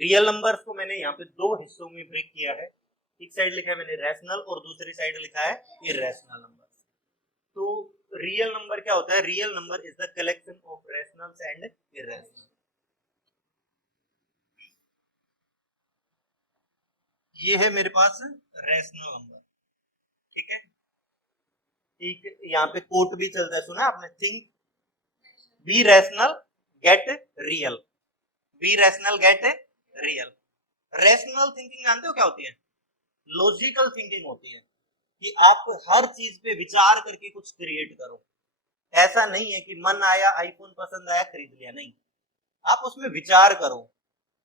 Real numbers को मैंने यहाँ पे दो हिस्सों में ब्रेक किया है, एक साइड लिखा है मैंने रैशनल और दूसरी साइड लिखा है इररेशनल नंबर। तो रियल नंबर क्या होता है? Real number is the collection of rationals and irrational. ये है मेरे पास रैशनल नंबर, ठीक है। एक यहाँ पे कोट भी चलता है, सुना आपने? Think B rational get real, B rational get real. Rational thinking जानते हो क्या होती है? लॉजिकल थिंकिंग होती है कि आप हर चीज पे विचार करके कुछ क्रिएट करो। ऐसा नहीं है कि मन आया, आईफोन पसंद आया, खरीद लिया, नहीं। आप उसमें विचार करो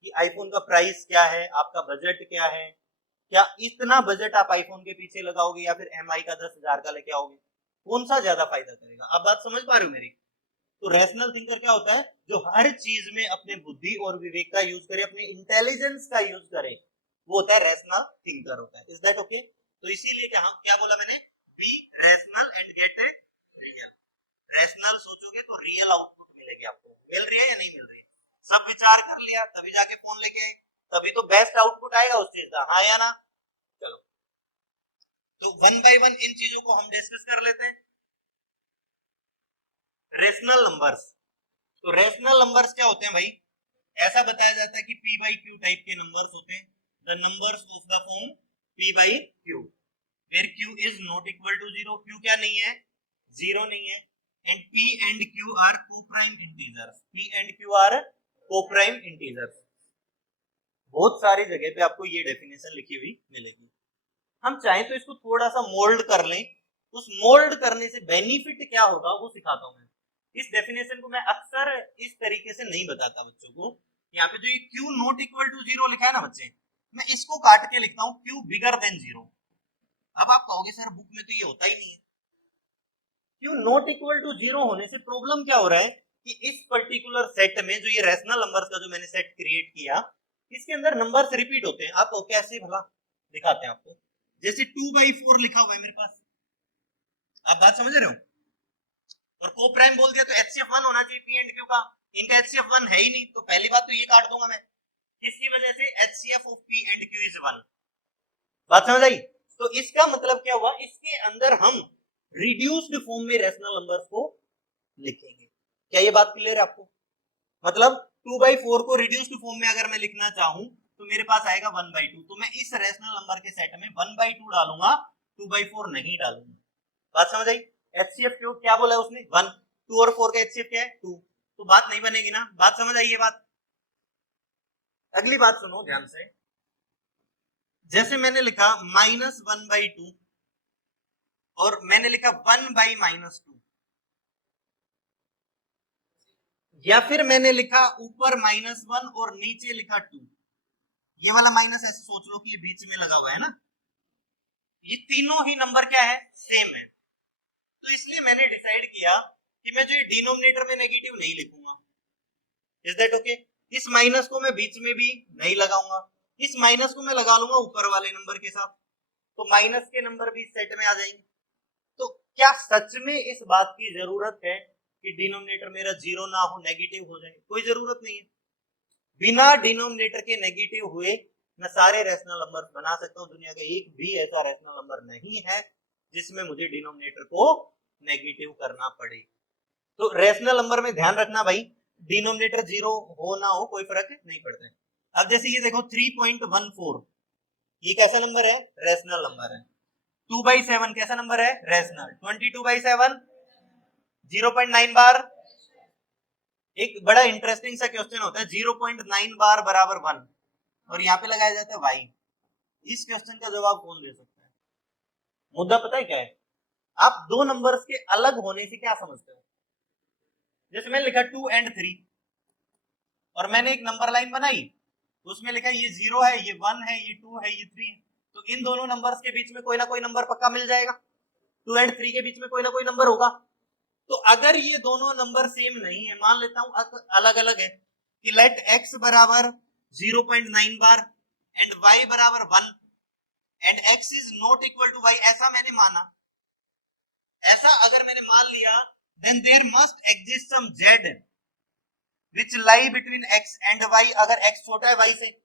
कि आईफोन का प्राइस क्या है, आपका बजट क्या है, क्या इतना बजट आप आईफोन के पीछे लगाओगे या फिर एमआई का 10,000 का लेके आओगे, कौन सा ज्यादा फायदा करेगा? आप बात समझ पा रहे हो मेरी? तो रैशनल थिंकर क्या होता है? जो हर चीज में अपने बुद्धि और विवेक का यूज करे, अपने इंटेलिजेंस का यूज करे, वो होता है रैशनल थिंकर होता है। Is that okay? तो इसीलिए क्या बोला मैंने? B rational and get real. Rational सोचोगे तो रियल आउटपुट मिलेगी आपको। मिल रही है या नहीं मिल रही है? सब विचार कर लिया तभी जाके फोन लेके आए, तभी तो बेस्ट आउटपुट आएगा उस चीज का, हाँ या ना? चलो, तो वन बाय वन इन चीजों को हम डिस्कस कर लेते हैं। रेशनल नंबर्स, तो रेशनल नंबर्स क्या होते हैं भाई? ऐसा बताया जाता है कि p बाई क्यू टाइप के नंबर्स होते हैं। The numbers of the form p by Q where q is not equal to zero. q क्या नहीं है? जीरो नहीं है। And p and q are coprime integers, p and q are coprime integers. बहुत सारी जगह पे आपको ये डेफिनेशन लिखी हुई मिलेगी। हम चाहें तो इसको थोड़ा सा मोल्ड कर लें, उस मोल्ड करने से बेनिफिट क्या होगा वो सिखाता हूं मैं। इस डेफिनेशन को मैं अक्सर इस तरीके से नहीं बताता बच्चों को। यहाँ पे जो ये q not equal to zero लिखा है ना बच्चे, मैं इसको काट के लिखता हूँ q बिगर देन जीरो। अब आप कहोगे सर बुक में तो ये होता ही नहीं है। q not equal to zero होने से प्रॉब्लम क्या हो रहा है कि इस पर्टिकुलर सेट में जो ये रैशनल नंबर्स का जो मैंने सेट क्रिएट किया, इसके अंदर नंबर्स रिपीट होते हैं। आप कैसे भला दिखाते हैं आपको? जैसे 2/4 लिखा हुआ है मेरे पास, आप बात समझ रहे हो? और को प्राइम बोल दिया तो एचसीएफ 1 होना चाहिए पी एंड क्यू का। इनका एचसीएफ 1 है ही नहीं, तो पहली बात तो ये काट दूंगा मैं। किसकी वजह से? HCF of P and Q is 1। बात समझ आई? तो इसका मतलब क्या हुआ? इसके अंदर हम रिड्यूस्ड फॉर्म में रैशनल नंबर्स को लिखेंगे। क्या ये बात क्लियर है आपको? मतलब 2/4 को रिड्यूस्ड फॉर्म में अगर मैं लिखना चाहूं तो मेरे पास आएगा 1/2। तो मैं इस रैशनल नंबर के सेट में 1/2 डालूंगा, 2/4 नहीं डालूंगा। बात समझ आई? एचसीएफ क्यों क्या बोला उसने? 1। 2 और 4 का एचसीएफ क्या है? 2। तो बात नहीं बनेगी ना। बात समझ आई ये बात? अगली बात सुनो ध्यान से। जैसे मैंने लिखा -1/2 और मैंने लिखा 1/-2, या फिर मैंने लिखा ऊपर -1 और नीचे लिखा 2। ये वाला माइनस ऐसे सोच लो कि ये बीच में लगा हुआ है ना। ये तीनों ही नंबर क्या है? सेम है। तो इसलिए मैंने डिसाइड किया कि मैं जो डिनोमिनेटर में नेगेटिव नहीं लिखूंगा। Is that okay? इस माइनस को मैं बीच में भी नहीं लगाऊंगा, इस माइनस को मैं लगा लूंगा ऊपर वाले नंबर के साथ, तो माइनस के नंबर भी सेट में आ जाएंगे। तो क्या सच में इस बात की जरूरत है कि डिनोमिनेटर मेरा जीरो ना हो, नेगेटिव हो जाए? कोई जरूरत नहीं है। बिना डिनोमिनेटर के नेगेटिव हुए मैं सारे रैशनल नंबर बना सकता हूं। दुनिया का एक भी ऐसा रैशनल नंबर नहीं है जिसमें मुझे डिनोमिनेटर को नेगेटिव करना पड़े। तो रैशनल नंबर में ध्यान रखना भाई, डिनोमिनेटर जीरो हो ना हो कोई फर्क नहीं पड़ता है। अब जैसे ये देखो 3.14, ये कैसा नंबर है? रैशनल नंबर है। 2/7 कैसा नंबर है? रैशनल। 22/7 0.9 बार। एक बड़ा इंटरेस्टिंग सा क्वेश्चन होता है 0.9 बार बराबर 1, और यहाँ पे लगाया जाता है वाई। इस क्वेश्चन का जवाब कौन दे सकता है? मुद्दा पता है क्या है? आप दो नंबर्स के अलग होने से क्या समझते हो? जैसे मैंने लिखा 2 and 3 और मैंने एक नंबर लाइन बनाई, तो उसमें लिखा ये 0 है, ये 1 है, ये 2 है, ये 3 है। तो इन दोनों नंबर्स के बीच में कोई ना कोई नंबर पक्का मिल जाएगा। 2 and 3 के बीच में कोई ना कोई नंबर होगा। तो अगर ये दोनों नंबर सेम नहीं है, मान लेता हूं अलग अलग है, कि लेट x बराबर 0.9 बार एंड y बराबर 1 and x is not equal to y, ऐसा मैंने माना। ऐसा अगर मैंने मान लिया, then there must exist some z which lie between x and y, अगर x छोटा है y से,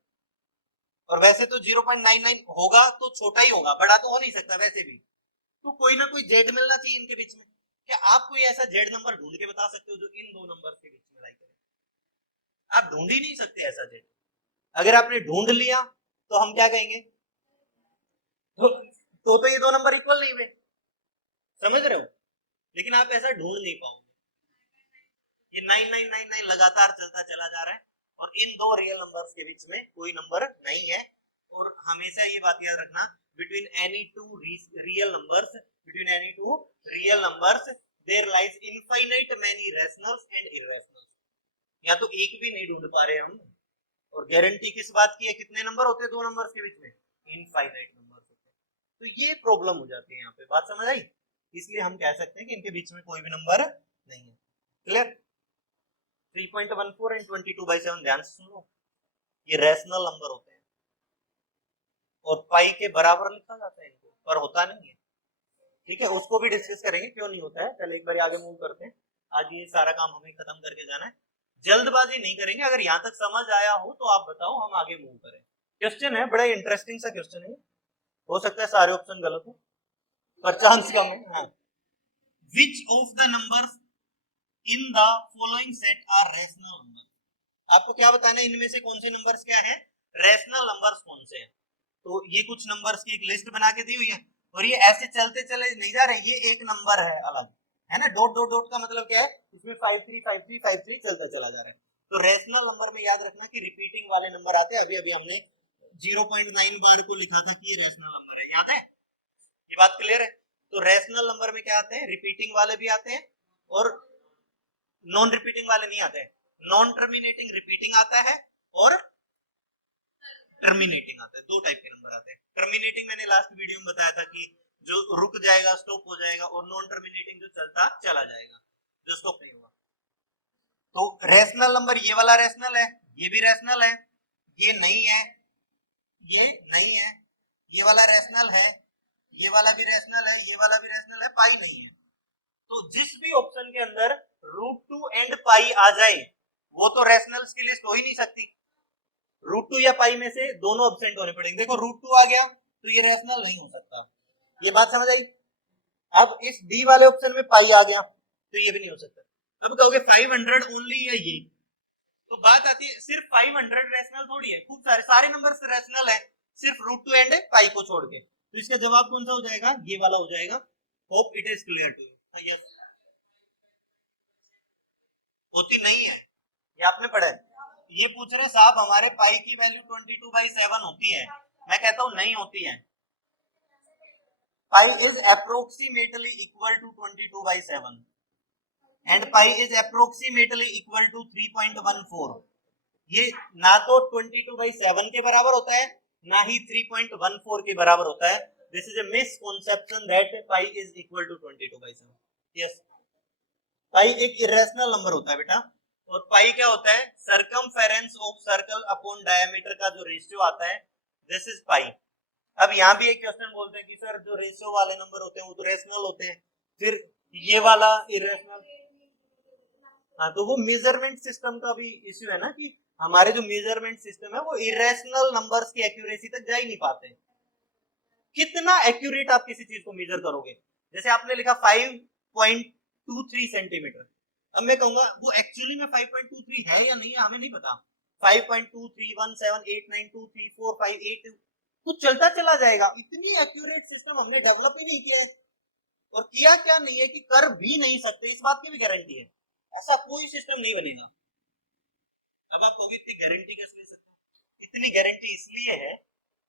और वैसे तो 0.99 होगा तो छोटा ही होगा, बड़ा तो हो नहीं सकता वैसे भी, तो कोई ना कोई z मिलना चाहिए इनके बीच में। क्या आप कोई ऐसा z नंबर ढूंढ के बता सकते हो जो इन दो नंबर के बीच में लाई करे? आप ढूंढ ही नहीं सकते ऐसा z। अगर आपने ढूंढ लिया तो हम क्या कहेंगे, तो ये दो नंबर इक्वल नहीं हुए, समझ रहे हो? लेकिन आप ऐसा ढूंढ नहीं पाओगे, ये 9999 लगातार चलता चला जा रहा है और इन दो रियल नंबर्स के बीच में कोई नंबर नहीं है। और हमेशा ये बात याद रखना, between any two real numbers there lies infinite many rationals and irrationals। या तो एक भी नहीं ढूंढ पा रहे हम, और गारंटी किस बात की है, कितने नंबर होते हैं दो नंबर्स के बीच में, इनफाइनाइट नंबर होते हैं। तो ये प्रॉब्लम हो जाती है यहाँ पे, बात समझ आई? इसलिए हम कह सकते हैं कि इनके बीच में कोई भी नंबर नहीं है। क्लियर? 3.14 एंड 22/7 ध्यान से सुनो, ये रैशनल नंबर होते हैं और पाई के बराबर लिखा जाता है इनको, पर होता नहीं है। ठीक है, उसको भी डिस्कस करेंगे क्यों नहीं होता है। चल एक बार आगे मूव करते हैं, आज ये सारा काम हमें खत्म करके जाना है, जल्दबाजी नहीं करेंगे। अगर यहाँ तक समझ आया हो तो आप बताओ, हम आगे मूव करें। क्वेश्चन है, बड़ा इंटरेस्टिंग सा क्वेश्चन है, हो सकता है सारे ऑप्शन गलत हो पर चांस कम है। हाँ, which of the numbers in the following set are rational number. आपको क्या बताना है, इनमें से कौन से नंबर्स क्या है, रैशनल नंबर्स कौन से हैं। तो ये कुछ नंबर्स की एक लिस्ट बना के दी हुई है और ये ऐसे चलते चले नहीं जा रहे, ये एक नंबर है अलग, है ना। डॉट डॉट डॉट का मतलब क्या है, इसमें 535353 चलता चला जा रहा है। तो रैशनल नंबर में याद रखना कि रिपीटिंग वाले नंबर आते हैं। अभी अभी हमने 0.9 बार को लिखा था कि ये रैशनल नंबर है, याद है? ये बात क्लियर है? तो रैशनल नंबर में क्या आते हैं, रिपीटिंग वाले भी आते हैं और नॉन रिपीटिंग वाले नहीं आते हैं। नॉन टर्मिनेटिंग रिपीटिंग आता है और टर्मिनेटिंग आता है, दो टाइप के नंबर आते हैं। टर्मिनेटिंग मैंने लास्ट वीडियो में बताया था कि जो रुक जाएगा, स्टॉप हो जाएगा, और नॉन टर्मिनेटिंग जो चलता चला जाएगा, जो स्टॉप नहीं होगा। तो रैशनल नंबर ये वाला रैशनल है, ये भी रैशनल है, ये नहीं है, ये नहीं है, ये वाला रैशनल है, ये वाला भी रैशनल है, ये वाला भी रैशनल है, पाई नहीं है। तो जिस भी ऑप्शन के अंदर √2 एंड पाई आ जाए वो तो रैशनल्स की लिस्ट हो ही नहीं सकती। √2 या पाई में से दोनों एब्सेंट होने पड़ेंगे। देखो √2 आ गया तो ये रैशनल नहीं हो सकता, ये बात समझ आई? अब इस डी वाले ऑप्शन में पाई आ गया तो ये भी नहीं हो सकता। अब कहोगे 500 ओनली या ये, तो बात आती है सिर्फ 500 रैशनल थोड़ी है, खूब सारे नंबर रैशनल है, सिर्फ √2 एंड पाई को छोड़ के। तो इसका जवाब कौन सा हो जाएगा, ये वाला हो जाएगा। Hope it is clear to you. Yes, होती नहीं है, ये आपने पढ़ा है। ये पूछ रहे साहब हमारे पाई की वैल्यू 22/7 होती है, मैं कहता हूं नहीं होती है। Pi is approximately equal to 22/7 and pi is approximately equal to 3.14। ये ना तो 22/7 के बराबर होता है ना ही 3.14 के बराबर होता है। This is a misconception that pi is equal to 22/7। Yes, pi एक इरेशनल नंबर होता है बेटा। और पाई क्या होता है, circumference of circle upon diameter का जो रेशियो आता है, दिस इज पाई। अब यहाँ भी एक क्वेश्चन बोलते हैं कि सर जो रेशियो वाले नंबर होते हैं वो तो रेशनल होते हैं, फिर ये वाला इरेशनल। हाँ, तो वो मेजरमेंट सिस्टम का भी इश्यू है ना, कि हमारे जो मेजरमेंट सिस्टम है वो इरेशनल नंबर्स की एक्यूरेसी तक जा ही नहीं पाते। कितना एक्यूरेट आप किसी चीज को मेजर करोगे, जैसे आपने लिखा 5.23 सेंटीमीटर, अब मैं कहूंगा वो एक्चुअली में 5.23 है या नहीं है, हमें नहीं पता। 5.2317892345 कुछ चलता चला जाएगा। इतनी एक्यूरेट सिस्टम हमने डेवलप ही नहीं किया है, और किया क्या नहीं है कि कर भी नहीं सकते, इस बात की भी गारंटी है। ऐसा कोई सिस्टम नहीं बनेगा। अब आप कहोगे इतनी गारंटी कैसे ले सकते हो? इतनी गारंटी इसलिए है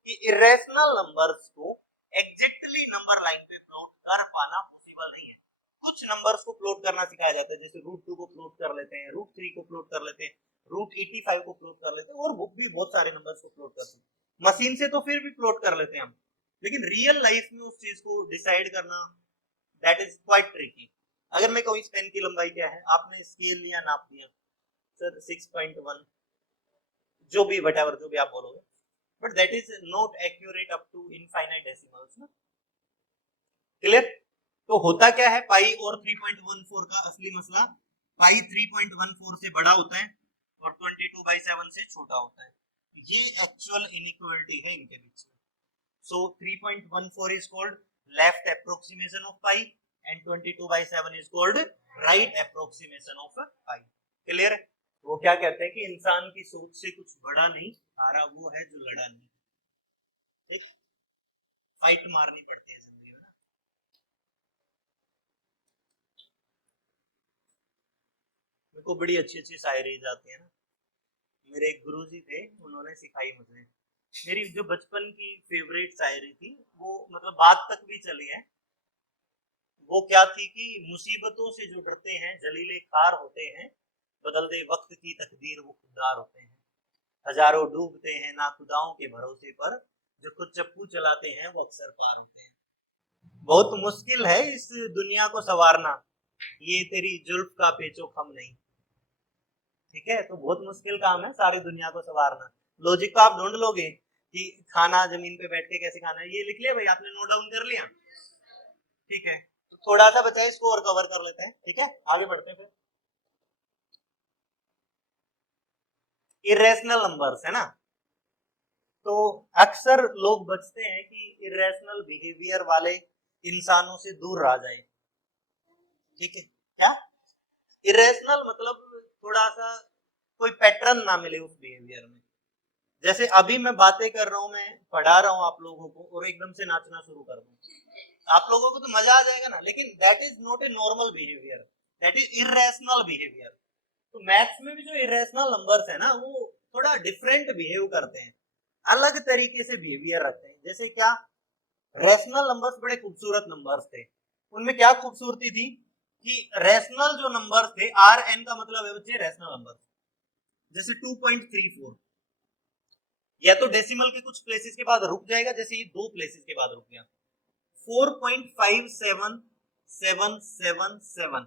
कि इरेशनल नंबर्स को एग्जैक्टली नंबर लाइन पे प्लॉट कर पाना पॉसिबल नहीं है। कुछ नंबर्स को प्लॉट करना सिखाया जाता है, जैसे √2 को प्लॉट कर लेते हैं, √3 को प्लॉट कर लेते हैं, √85 को प्लॉट कर लेते हैं, और भी बहुत सारे नंबर्स को प्लॉट करते हैं। मशीन से तो फिर भी प्लॉट कर लेते हैं हम, लेकिन रियल लाइफ में उस चीज को डिसाइड करना दैट इज क्वाइट ट्रिकी। अगर मैं कहूँ इस पेन की लंबाई क्या है, आपने स्केल लिया, नाप दिया, सर 6.1, जो भी व्हाटएवर जो भी आप बोलोगे, but that is not accurate up to infinite decimals ना। क्लियर? तो होता क्या है, पाई और 3.14 का असली मसला, पाई 3.14 से बड़ा होता है और 22/7 से छोटा होता है। ये एक्चुअल इनइक्वालिटी है इनके बीच में। So 3.14 is called left approximation of pi and 22/7 is called right approximation of pi. Clear है? वो क्या कहते हैं कि इंसान की सोच से कुछ बड़ा नहीं हारा वो है जो लड़ा नहीं। ठीक, फाइट मारनी पड़ती है जिंदगी में ना। मेरे को बड़ी अच्छी अच्छी शायरी आती है ना। मेरे एक गुरुजी थे, उन्होंने सिखाई मुझे। मेरी जो बचपन की फेवरेट शायरी थी वो मतलब बाद तक भी चली है। वो क्या थी कि मुसीबतों से जो डरते हैं जलीले खार होते हैं, बदल दे वक्त की तकदीर वो खुददार होते हैं। हजारों डूबते हैं नाखुदाओं के भरोसे पर, जो खुद चप्पू चलाते हैं वो अक्सर पार होते हैं। बहुत मुश्किल है इस दुनिया को संवारना, ये तेरी जुल्फ का पेचो खम नहीं। ठीक है, तो बहुत मुश्किल काम है सारी दुनिया को संवारना। लॉजिक को आप ढूंढ लोगे कि खाना जमीन पे बैठ के कैसे खाना है, ये लिख लिया भाई आपने, नोट डाउन कर लिया। ठीक है, तो थोड़ा सा बचा है, इसको और कवर कर लेते हैं। ठीक है, आगे बढ़ते हैं फिर। इरेशनल नंबर्स है ना, तो अक्सर लोग बचते हैं कि इरेशनल बिहेवियर वाले इंसानों से दूर रह जाए। ठीक है, क्या इरेशनल मतलब थोड़ा सा कोई पैटर्न ना मिले उस बिहेवियर में। जैसे अभी मैं बातें कर रहा हूं, मैं पढ़ा रहा हूं आप लोगों को और एकदम से नाचना शुरू कर दूं, आप लोगों को तो मजा आ जाएगा ना, लेकिन that is not a normal behaviour, that is irrational behaviour. तो मैथ्स में भी जो इरेशनल नंबर्स है ना वो थोड़ा डिफरेंट बिहेव करते हैं, अलग तरीके से बिहेवियर रखते हैं। जैसे क्या, रेशनल नंबर्स बड़े खूबसूरत नंबर्स थे। उनमें क्या खूबसूरती थी कि रेशनल जो नंबर्स थे, आर एन का मतलब है बच्चे रेशनल नंबर। जैसे 2.34 या तो डेसिमल के कुछ प्लेसेस के बाद रुक जाएगा, जैसे ये 2 प्लेसेस के बाद रुक गया। 4.57777,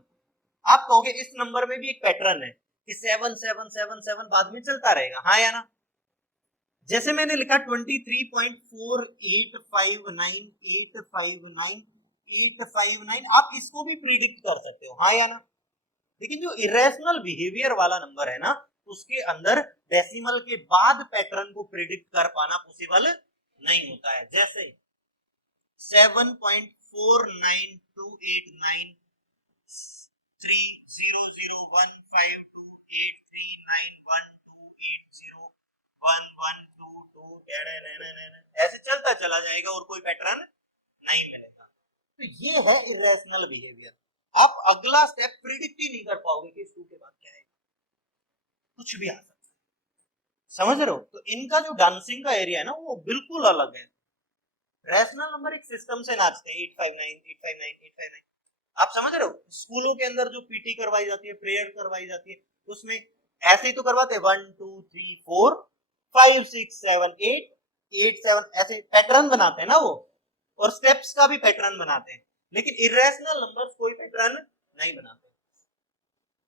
आप कहोगे इस नंबर में भी एक पैटर्न है कि 7777 बाद में चलता रहेगा, हाँ या ना। जैसे मैंने लिखा 23.4859859859, आप इसको भी प्रिडिक्ट कर सकते हो, हाँ या ना। लेकिन जो इरेशनल बिहेवियर वाला नंबर है ना, उसके अंदर डेसिमल के बाद पैटर्न को प्रिडिक्ट कर पाना पॉसिबल नहीं होता है। जैसे 7.49283912801122, ऐसे चलता चला जाएगा और कोई पैटर्न नहीं मिलेगा। तो ये है इरेशनल बिहेवियर। आप अगला स्टेप प्रिडिक्ट ही नहीं कर पाओगे कि इस 2 के बाद क्या है, कुछ भी आ सकता है। समझ रहे हो? तो इनका जो डांसिंग का एरिया है ना वो बिल्कुल अलग है। रैशनल नंबर एक सिस्टम से नाचते हैं, 859 859 859। आप समझ रहे हो? स्कूलों के अंदर जो पीटी करवाई जाती है, प्रेयर करवाई जाती है, उसमें ऐसे ही तो करवाते हैं 1 2 3 4 5 6 7 8 8 7, ऐसे पैटर्न बनाते हैं ना वो, और स्टेप्स का भी पैटर्न बनाते हैं। लेकिन इरेशनल नंबर्स कोई पैटर्न नहीं बनाते।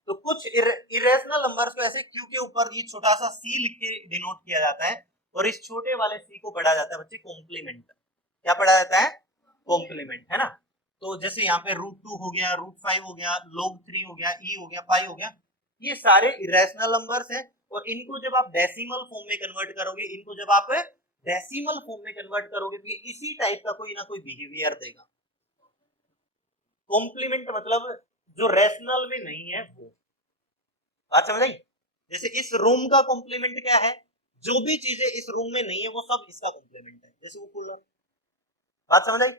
तो कुछ इरेशनल नंबर्स को ऐसे क्यू के ऊपर ये छोटा सा सी लिख के डिनोट किया जाता है, और इस छोटे वाले सी को पढ़ा जाता है बच्चे कॉम्प्लीमेंट। क्या पढ़ा जाता है? कॉम्प्लीमेंट, है ना। तो जैसे यहाँ पे √2 हो गया, √5 हो गया, log3 हो गया, e हो गया, पाई हो गया, ये सारे इरेशनल नंबर्स हैं। और इनको जब आप डेसिमल फॉर्म में कन्वर्ट करोगे, इनको जब आप डेसिमल फॉर्म में कन्वर्ट करोगे तो ये इसी टाइप का कोई ना कोई बिहेवियर देगा। कॉम्प्लीमेंट मतलब जो रेशनल में नहीं है वो। बात समझ आई? जैसे इस रूम का कॉम्प्लीमेंट क्या है, जो भी चीजें इस रूम में नहीं है वो सब इसका कॉम्प्लीमेंट है, जैसे वो कूलर। बात समझ आई?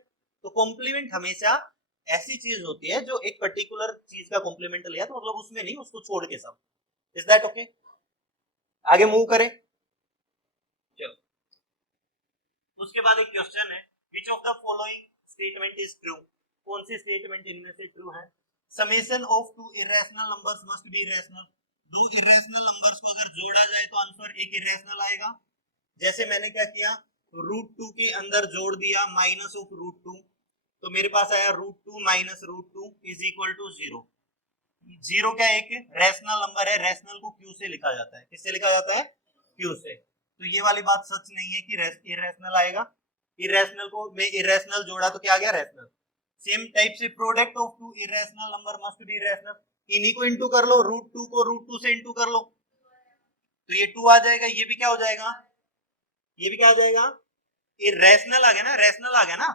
तो कॉम्प्लीमेंट हमेशा ऐसी चीज होती है जो एक पर्टिकुलर चीज का कॉम्प्लीमेंट लिया तो मतलब उसमें नहीं, उसको छोड़ के सब। Is that okay? आगे मूव करें, चलो। उसके बाद एक क्वेश्चन है, विच of the following statement is true? कौन सी स्टेटमेंट इनमें से ट्रू है? Summation of 2 irrational numbers must be irrational. 2 irrational numbers को अगर जोड़ा जाए तो आंसर एक इरेशनल आएगा। जैसे मैंने क्या किया, √2 के अंदर जोड़ दिया माइनस ऑफ √2, तो मेरे पास आया √2 माइनस √2 इज इक्वल टू 0। 0 क्या एक रेशनल नंबर है, रेशनल को क्यू से लिखा जाता है। किससे लिखा जाता है? क्यू से। तो ये वाली बात सच नहीं है कि इरेशनल आएगा। इरेशनल को मैं इरेशनल जोड़ा तो क्या आ गया? रेशनल। सेम टाइप से product of 2 irrational number must be irrational. इन्हीं को इंटू कर लो, √2 को √2 से इंटू कर लो, तो ये 2 आ जाएगा, ये भी क्या हो जाएगा, ये भी क्या हो जाएगा, इरेशनल आ गया ना, रैशनल आ गया ना,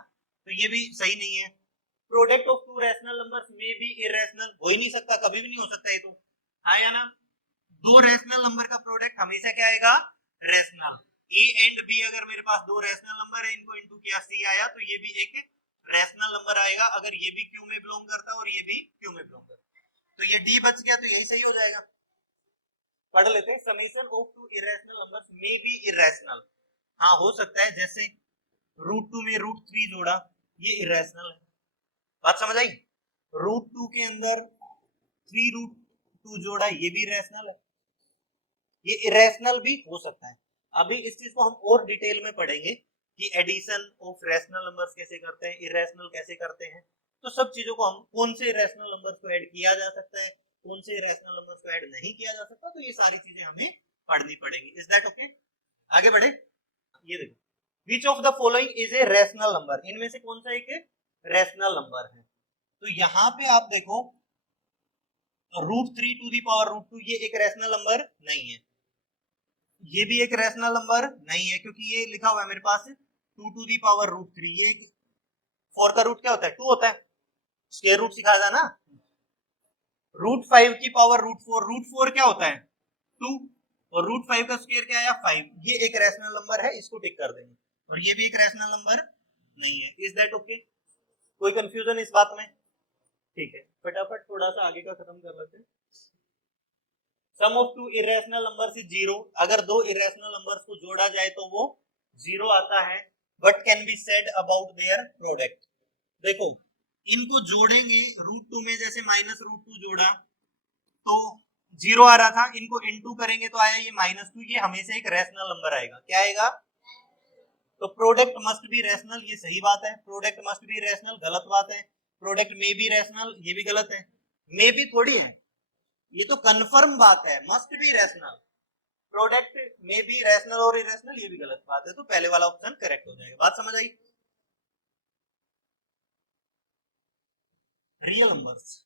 तो ये भी सही नहीं है। Product of to rational numbers में भी इरेशनल हो ही नहीं सकता, कभी भी नहीं हो सकता ये तो, हाँ या ना। दो रैशनल नंबर का प्रोडक्ट हमेशा क्या आएगा, रैशनल। ए एंड बी अगर मेरे पास दो रैशनल नंबर है, इनको इनटू किया सी आया, तो ये भी एक रैशनल नंबर आएगा अगर ये भी क्यू में बिलोंग करता है और ये भी क्यू में बिलोंग करता है, तो ये डी बच गया, तो यही सही हो जाएगा। पढ़ लेते हैं, summation of two irrational numbers में बी इरेशनल, हाँ हो सकता है, जैसे √2 में √3 जोड़ा, ये इरेशनल है, बात समझ आई। √2 के अंदर 3√2 जोड़ा, ये भी इरेशनल है, ये इरेशनल भी हो सकता है। अभी इस चीज को हम और डिटेल में पढ़ेंगे कि एडिशन ऑफ रैशनल नंबर्स कैसे करते हैं, इरेशनल कैसे करते हैं, तो सब चीजों को हम, कौन से रैशनल नंबर्स को ऐड किया जा सकता है, कौन से रैशनल नंबर्स को ऐड नहीं किया जा सकता, तो ये सारी चीजें हमें पढ़नी पड़ेंगी। Is that okay? आगे बढ़े। ये देखो, विच of the following is a rational number, इनमें से कौन सा एक रैशनल नंबर है, तो यहां पे आप देखो √3 टू दी पावर √2, ये एक रैशनल नंबर नहीं है, ये भी एक रैशनल नंबर नहीं है, क्योंकि ये लिखा हुआ है मेरे पास 2 टू दी पावर √3, ये 4 का रूट क्या होता है, 2 होता है, स्क्वायर रूट सिखाया था ना। √5 की पावर √4, √4 क्या होता है, 2, और √5 का स्क्वायर क्या आया, 5, ये एक रैशनल नंबर है, इसको टिक कर देंगे, और ये भी एक रैशनल नंबर नहीं है। Is that okay? कोई कंफ्यूजन इस बात में? ठीक है, फटाफट थोड़ा सा आगे का खत्म कर लेते हैं। Sum of two irrational numbers is 0, अगर दो इरेशनल नंबर्स को जोड़ा जाए तो वो 0 आता है, but can be said about their product. देखो, इनको जोड़ेंगे √2 में, जैसे -√2 जोड़ा तो 0 आ रहा था, इनको इनटू करेंगे तो आया ये -2, ये हमेशा एक रैशनल नंबर आएगा, क्या आएगा, तो प्रोडक्ट मस्ट बी रैशनल, ये सही बात है, प्रोडक्ट मस्ट बी रैशनल गलत बात है, प्रोडक्ट में बी रैशनल, ये भी गलत है, मे भी थोड़ी है, ये तो कंफर्म बात है, मस्ट बी रैशनल, प्रोडक्ट में बी रैशनल और इरेशनल, ये भी गलत बात है, तो पहले वाला ऑप्शन करेक्ट हो जाएगा। बात समझ आई। रियल नंबर्स,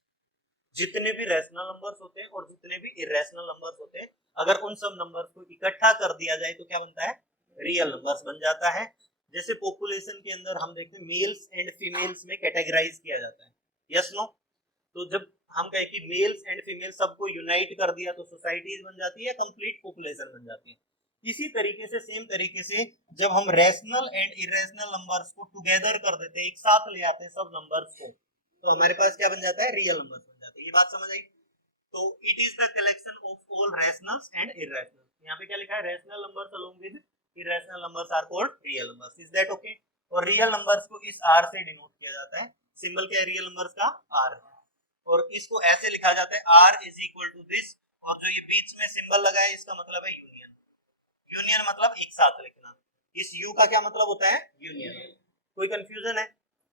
जितने भी रैशनल नंबर्स होते हैं और जितने भी इरेशनल नंबर्स होते हैं, अगर उन सब नंबर्स को इकट्ठा कर दिया जाए तो क्या बनता है, रियल नंबर्स बन जाता है। जैसे पॉपुलेशन के अंदर हम देखते हैं मेल्स एंड फीमेल्स में कैटेगराइज किया जाता है, यस नो, तो जब हम कहें कि मेल्स एंड फीमेल सबको यूनाइट कर दिया तो सोसाइटीज बन जाती है, कंप्लीट पॉपुलेशन बन जाती है। इसी तरीके से, सेम तरीके से, जब हम रैशनल एंड इरेशनल नंबर्स को टुगेदर कर देते हैं, एक साथ ले आते हैं सब नंबर्स को, तो हमारे पास क्या बन जाता है, रियल नंबर्स बन जाते हैं। ये बात समझ आई। तो it is the collection of all rationals and irrationals, यहाँ पे क्या लिखा है, rational numbers along with irrational numbers are called real numbers. Is that okay? और रियल नंबर्स को इस आर से डिनोट किया जाता है, सिंबल क्या है रियल नंबर्स का, आर है, और इसको ऐसे लिखा जाता है R is equal to this, और जो ये बीच में सिंबल लगा है इसका मतलब है यूनियन, यूनियन मतलब एक साथ लिखना, इस यू का क्या मतलब होता है, यूनियन। कोई कंफ्यूजन है?